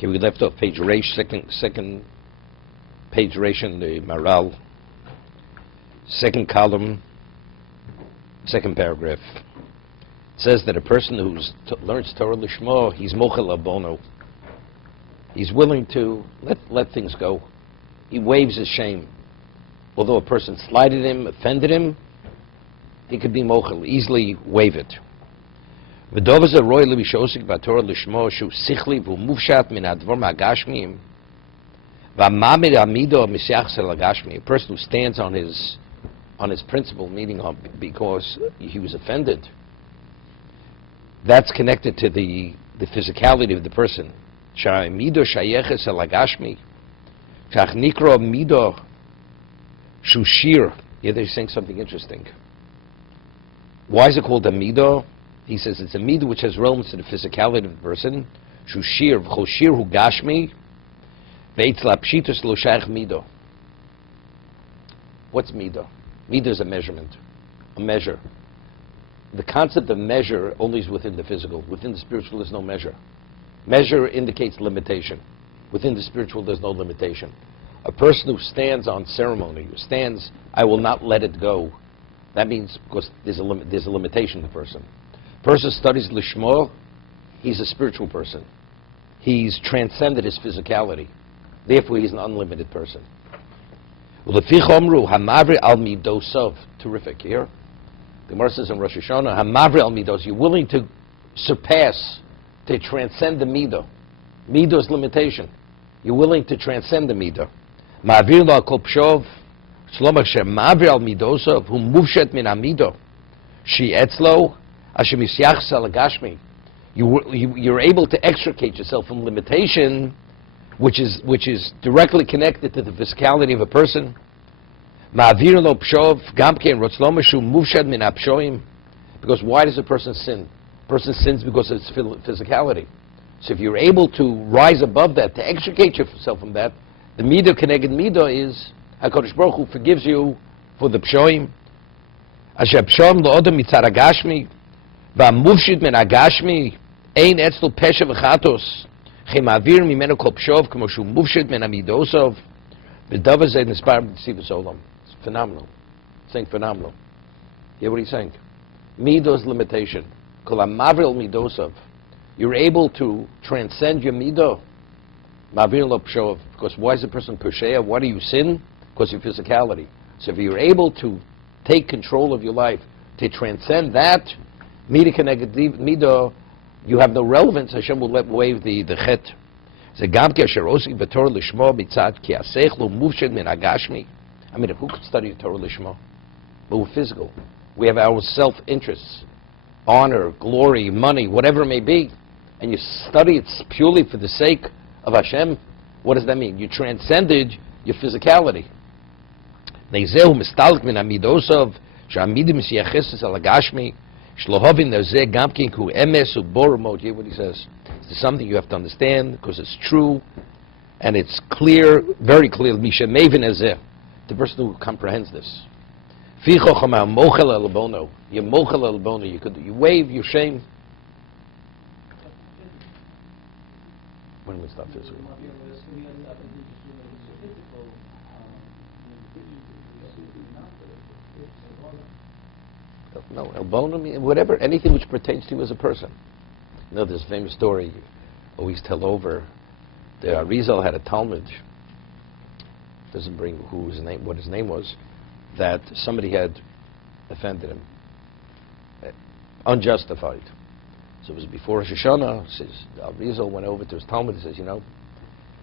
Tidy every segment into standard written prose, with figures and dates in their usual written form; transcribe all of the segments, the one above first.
Okay, we left off page Reish, second page Reish in the Maharal, second column, second paragraph. It says that a person who learns Torah Lishma, he's mochel abono. He's willing to let things go. He waives his shame. Although a person slighted him, offended him, he could be mochel, easily waive it. A person who stands on his principle, meaning because he was offended, that's connected to the physicality of the person. Yeah, they're saying something interesting. Why is it called a midah? He says it's a midah which has relevance to the physicality of the person. Shushir, v'choshir hu gashmi, ve'etz lapshitus lo shaykh midah. What's midah? Midah is a measurement, a measure. The concept of measure only is within the physical. Within the spiritual, there's no measure. Measure indicates limitation. Within the spiritual, there's no limitation. A person who stands on ceremony, who stands, I will not let it go. That means, because there's a limitation in the person. Person studies Lishma, he's a spiritual person. He's transcended his physicality. Therefore, he's an unlimited person. Terrific here. The Gemara says in Rosh Hashanah, Hamavri al midos, you're willing to surpass, to transcend the midah. Midah is limitation. You're willing to transcend the midah. Ma'avir lo kol pshov, Shlomach shem ma'avir al midosov, hu muvshet min amido, shi etzlo, asher misyach salagashmi. You're able to extricate yourself from limitation, which is directly connected to the physicality of a person. Ma'avir lo pshov, gamke and rotzlomash hu muvshet min apshoim. Because why does a person sin? A person sins because of its physicality. So if you're able to rise above that, to extricate yourself from that, the midah connected midah is HaKadosh Baruch Hu forgives you for the pshoim. Asher pshoim lo odom mitzad agashmi, va'muvshit min agashmi, ein etzlo pesha v'chatos, chem avir mimeno kol pshov, kmo shu muvshit min amidosov, v'davar zeh nispar b'tzivus olam. It's phenomenal. It's saying phenomenal. Yeah, what he's saying? Midah is limitation. Kol ha'mavril midosov. You're able to transcend your midah. Ma'avir lo pshov. Because why is a person pesheya? Why do you sin? Because of your physicality. So if you're able to take control of your life, to transcend that, midah keneged midah, you have no relevance. Hashem will waive the chet. Zegam asher osik b'torah lishma mitzad ki asech lo muvshed min agashmi. I mean, who could study Torah lishma? But we're physical. We have our self-interests, honor, glory, money, whatever it may be, and you study it purely for the sake of Hashem. What does that mean? You transcended your physicality. Nezehu mistalk min amidosov shamidim misyacheses al agashmi shlohovin nezeh gamkin ku emes uboromot. Hear what he says. This is something you have to understand because it's true and it's clear, very clear. Misha mevin ezeh, the person who comprehends this. Fichochama mochel el bono. You mochel el bono. You waive your shame. When do we stop physical? No, elbono, whatever, anything which pertains to you as a person. You know, this famous story always tell over. The Arizal had a Talmud. Doesn't bring what his name was. That somebody had offended him, unjustified. So it was before Rosh Hashanah. Says Arizal went over to his Talmud and says,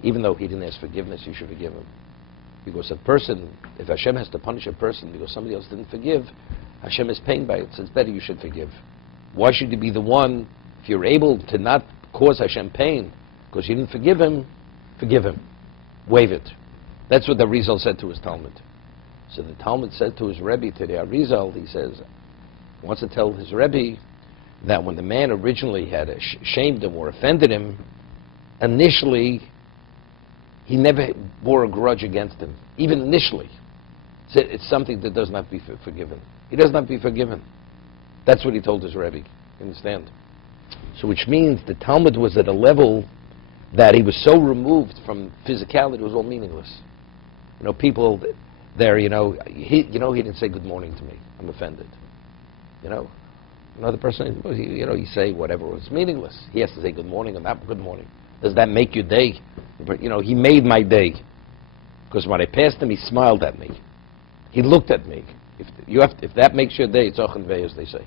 even though he didn't ask forgiveness, you should forgive him. Because a person, if Hashem has to punish a person because somebody else didn't forgive, Hashem is pained by it, so it's better you should forgive. Why should you be the one, if you're able to not cause Hashem pain because you didn't forgive him, waive it. That's what the Arizal said to his Talmud. So the Talmud said to his Rebbe, to the Arizal, he says, he wants to tell his Rebbe that when the man originally had shamed him or offended him, initially, he never bore a grudge against him, even initially. So it's something that does not be forgiven. He does not be forgiven. That's what he told his Rebbe. You understand? So which means the Talmud was at a level that he was so removed from physicality, it was all meaningless. You know, people there, he didn't say good morning to me. I'm offended. You know, another person, you say whatever was meaningless. He has to say good morning and not good morning. Does that make your day? But, he made my day. Because when I passed him, he smiled at me. He looked at me. If that makes your day, it's ochen vey, as they say.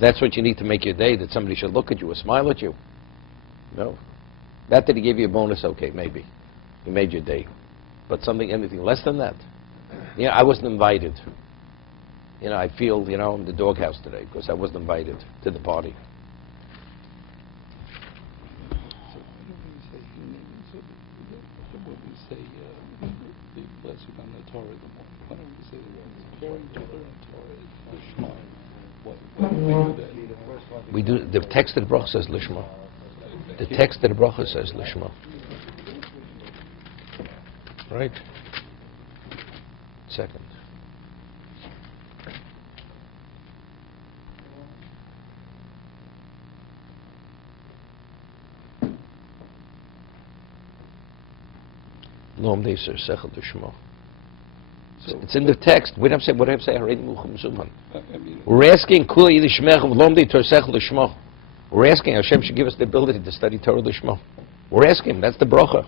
That's what you need to make your day, that somebody should look at you or smile at you. That he gave you a bonus, okay, maybe. He made your day. But anything less than that? I wasn't invited. I feel, I'm in the doghouse today because I wasn't invited to the party. So when we say the blessing on the Torah, why don't we say the preparing to learn Torah, the Shema? What do we do that? We do, the text of the bracha says Lishma. The text of the bracha says Lishma. Right? Second. So it's in the text. What do I say? We're asking We're asking Hashem should give us the ability to study Torah Lishma. We're asking him. That's the bracha.